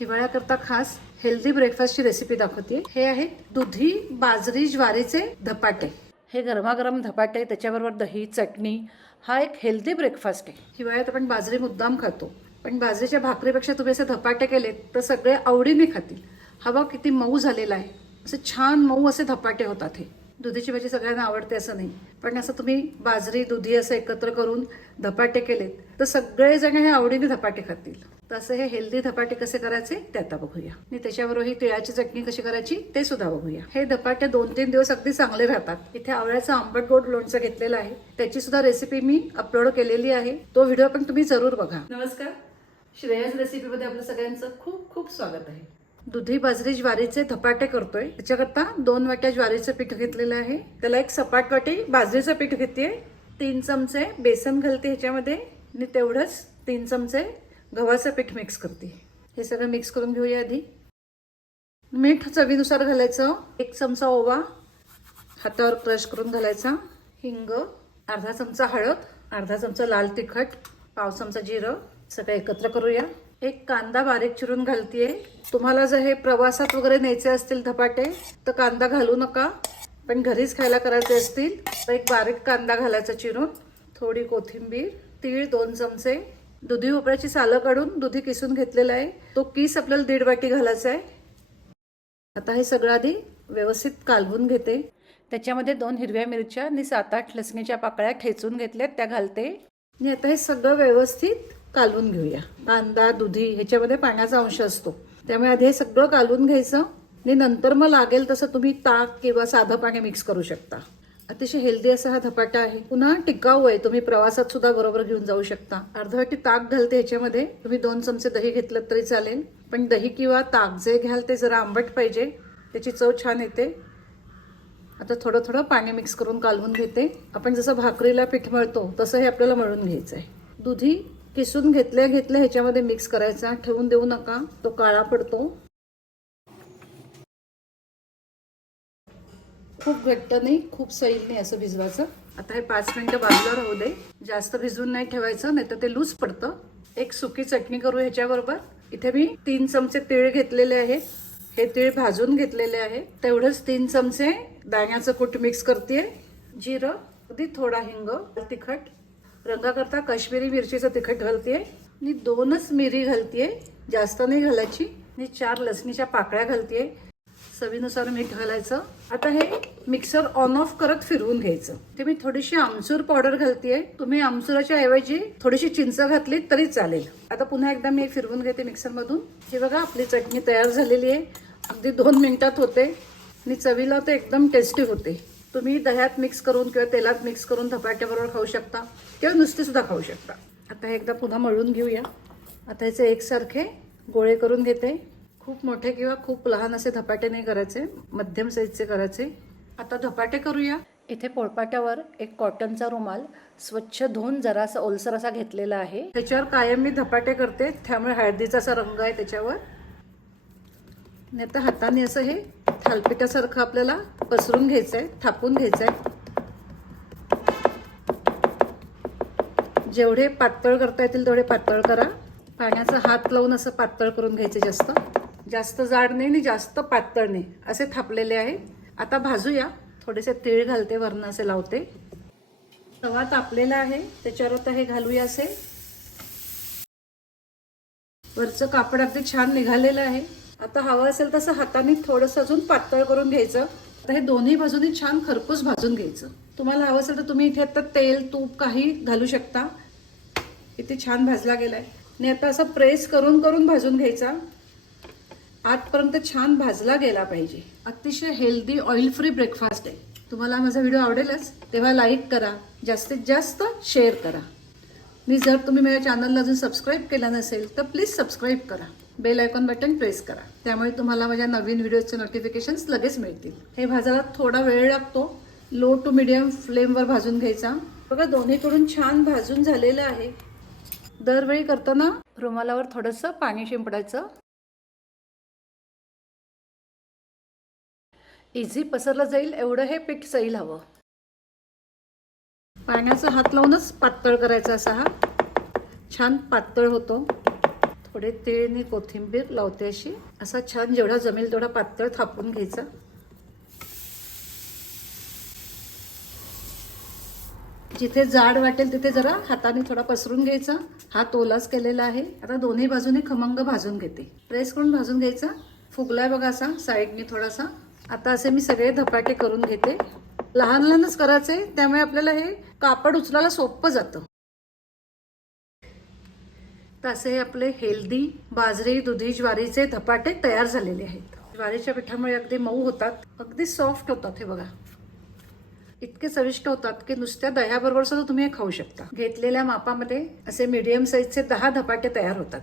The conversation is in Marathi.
हिवाळ्याकरता खास हेल्दी ब्रेकफास्टची रेसिपी दाखवते। हे आहेत दुधी बाजरी ज्वारीचे धपाटे। हे गरमागरम धपाटे, त्याच्याबरोबर दही चटणी, हा एक हेल्दी ब्रेकफास्ट आहे। हिवाळ्यात आपण बाजरी मुद्दाम खातो, पण बाजरीच्या भाकरीपेक्षा तुम्ही असे धपाटे केलेत तर सगळे आवडीने खातील। हवा किती मऊ झालेला आहे, असे छान मऊ असे धपाटे होतात। हे दुधीची भाजी सगळ्यांना आवडते असं नाही, पण असं तुम्ही बाजरी दुधी असं एकत्र करून धपाटे केलेत तर सगळेजण हे आवडीने धपाटे खातील। तसे हे हेल्दी धपाटे कसे करायचे ते आता बघूया, आणि त्याच्याबरोबर ही तिळाची चटणी कशी करायची ते सुद्धा बघूया। हे धपाटे 2-3 दिवस अगदी चांगले राहतात। इथे आवळ्याचं आंबट गोड लोणचं घेतलेलं आहे, त्याची सुद्धा रेसिपी मी अपलोड केलेली आहे, तो व्हिडिओ पण तुम्ही जरूर बघा। नमस्कार, श्रेयस रेसिपीमध्ये आपलं सगळ्यांचं खूप खूप स्वागत आहे। दुधी बाजरी ज्वारीचे धपाटे करतोय। त्याच्याकरता 2 वाट्या ज्वारीचं पीठ घेतलेलं आहे, त्याला एक सपाट वाटी बाजरीचं पीठ घेते, 3 चमचे बेसन घालते ह्याच्यामध्ये, आणि तेवढंच 3 चमचे गव्हाचं पीठ मिक्स करते। हे सगळं मिक्स करून घेऊया। आधी मीठ चवीनुसार घालायचं, 1 चमचा ओवा हातावर क्रश करून घालायचा, हिंग, अर्धा चमचा हळद, अर्धा चमचा लाल तिखट, पाव चमचा जिरं, सगळं एकत्र करूया। एक कांदा बारीक चिरून घालतीये। तुम्हाला जर हे प्रवासात वगैरे न्यायचे असतील धपाटे तर कांदा घालू नका, पण घरीच खायला करायचे असतील तर एक बारीक कांदा घालायचा चिरून, थोडी कोथिंबीर, तीळ 2 चमचे, दुधी भोपळ्याची सालं काढून दुधी किसून घेतलेला आहे, तो किस आपल्याला 1.5 वाटी घालायचा आहे। आता हे सगळं आधी व्यवस्थित कालवून घेते। त्याच्यामध्ये 2 हिरव्या मिरच्या आणि 7-8 लसणीच्या पाकळ्या ठेचून घेतल्यात त्या घालते, आणि आता हे सगळं व्यवस्थित कालवून घेऊया। कांदा दुधी ह्याच्यामध्ये पाण्याचा अंश असतो, त्यामुळे आधी हे सगळं कालवून घ्यायचं, आणि नंतर मग लागेल तसं तुम्ही ताक किंवा साधं पाणी मिक्स करू शकता। अतिशय हेल्दी असा हा धपाटा आहे, पुन्हा टिकाऊ आहे, तुम्ही प्रवासात सुद्धा बरोबर घेऊन जाऊ शकता। अर्धा वाटी ताक घालते ह्याच्यामध्ये, तुम्ही 2 चमचे दही घेतलं तरी चालेल, पण दही किंवा ताक जे घ्याल ते जरा आंबट पाहिजे, त्याची चव छान येते। आता थोडं थोडं पाणी मिक्स करून कालवून घेते। आपण जसं भाकरीला पीठ मळतो तसं हे आपल्याला मळून घ्यायचं आहे। दुधी किसून घेतल्या ह्याच्यामध्ये मिक्स करायचा, ठेवून देऊ नका, तो काळा पडतो। खूप घट्ट नाही, खूप सैल नाही, असं भिजवायचं। आता हे 5 मिनिटं बाजूला राहू दे, जास्त भिजवून नाही ठेवायचं, नाही तर ते लूज पडतं। एक सुकी चटणी करू ह्याच्याबरोबर। इथे मी 3 चमचे तीळ घेतलेले आहेत, हे तीळ भाजून घेतलेले आहे, तेवढंच 3 चमचे दाण्याचं कूट मिक्स करते, जिरं, अगदी थोडा हिंग, तिखट, रंगाकरता काश्मीरी मिरचीचं तिखट घालते, आणि 2च मिरी घालते, जास्त नाही घालायची, आणि 4 लसणीच्या पाकळ्या घालते, चवीनुसार मीठ घालायचं। आता हे मिक्सर ऑन ऑफ करत फिरवून घ्यायचं। ते मी थोडीशी आमचूर पावडर घालतेय, तुम्ही आमचुराच्या ऐवजी थोडीशी चिंच घातली तरी चालेल। आता पुन्हा एकदा मी फिरवून घेते मिक्सर मधून। हे बघा, आपली चटणी तयार झालेली आहे, अगदी 2 मिनिटात होते, आणि चवीला ते एकदम टेस्टी होते। तुम्ही दह्यात मिक्स करून किंवा तेलात मिक्स करून धपाट्याबरोबर खाऊ शकता, किंवा नुसती सुद्धा खाऊ शकता। आता हे एकदा पुन्हा मळून घेऊया। आता याचे एकसारखे गोळे करून घेते। खूप मोठे किंवा खूप लहान असे धपाटे नाही करायचे, मध्यम साईजचे करायचे। आता धपाटे करूया। इथे पोळपाट्यावर एक कॉटनचा रुमाल स्वच्छ धुवून जरासा ओलसर असा घेतलेला आहे, त्याच्यावर कायम मी धपाटे करते, त्यामुळे हळदीचा असा रंग आहे त्याच्यावर। आणि आता हाताने असं हे थालपिठासारखं आपल्याला पसरून घ्यायचंय, थापून घ्यायचंय। जेवढे पातळ करता येतील तेवढे पातळ करा, पाण्याचा हात लावून असं पातळ करून घ्यायचे, जास्त जाड नाही आणि जास्त पातळ नाही, असे थापलेले आहे। आता भाजूया। थोडेसे तीळ घालते, वरनं असे लावते। तवा तापलेला आहे, त्याच्यावर आता हे घालूया असे। वरचं कापड अगदी छान निघालेलं आहे। आता हवं असेल तसं हाताने थोडंसं अजून पातळ करून घ्यायचं। आता हे दोन्ही बाजूनी छान खरपूस भाजून घ्यायचं। तुम्हाला हवं असेल तर तुम्ही इथे आता तेल तूप काही घालू शकता। इथे छान भाजला गेलाय, आणि आता असं प्रेस करून करून भाजून घ्यायचा, आतपर्यंत छान भाजला गेला पाहिजे। अतिशय हेल्दी ऑइल फ्री ब्रेकफास्ट आहे। तुम्हाला माझा व्हिडिओ आवडेलच, तेव्हा लाईक करा, जास्तीत जास्त शेअर करा, आणि जर तुम्ही माझ्या चॅनलला अजून सबस्क्राईब केलं नसेल तर प्लीज सबस्क्राईब करा, बेल आयकॉन बटन प्रेस करा, त्यामुळे तुम्हाला माझ्या नवीन व्हिडिओचे नोटिफिकेशन्स लगेच मिळतील। हे भाजायला थोडा वेळ लागतो, लो टू मीडियम फ्लेमवर भाजून घ्यायचा। बघा, दोन्हीकडून छान भाजून झालेलं आहे। दरवेळी करताना रुमालावर थोडंसं पाणी शिंपडायचं, इझी पसरलं जाईल एवढं हे पीठ सैल हवं। पाण्याचा हात लावूनच पातळ करायचा, असा हा छान पातळ होतो। थोडे तीळ आणि कोथिंबीर लावते अशी. असा छान जेवढा जमेल तेवढा पातळ थापून घ्यायचा. जिथे जाड वाटेल तिथे जरा हाताने थोडा पसरून घ्यायचा. हात ओलाच केलेला आहे. आता दोन्ही बाजूने खमंग भाजून घेते. प्रेस करून भाजून घ्यायचा. फुगलाय बघा असा साईडने थोडासा. आता असे मी सगळे धपाटे करून घेते. लहान लहानच करायचे, त्यामुळे आपल्याला हे कापड उचलायला सोपं जातं. तर असे आपले हेल्दी बाजरी दुधी ज्वारीचे धपाटे तयार झालेले आहेत. ज्वारीच्या पिठामुळे अगदी मऊ होतात, अगदी सॉफ्ट होतात. हे बघा इतके चविष्ट होतात की नुसत्या दह्याबरोबर सुद्धा तुम्ही हे खाऊ शकता. घेतलेल्या मापामध्ये असे मीडियम साईजचे 10 धपाटे तयार होतात.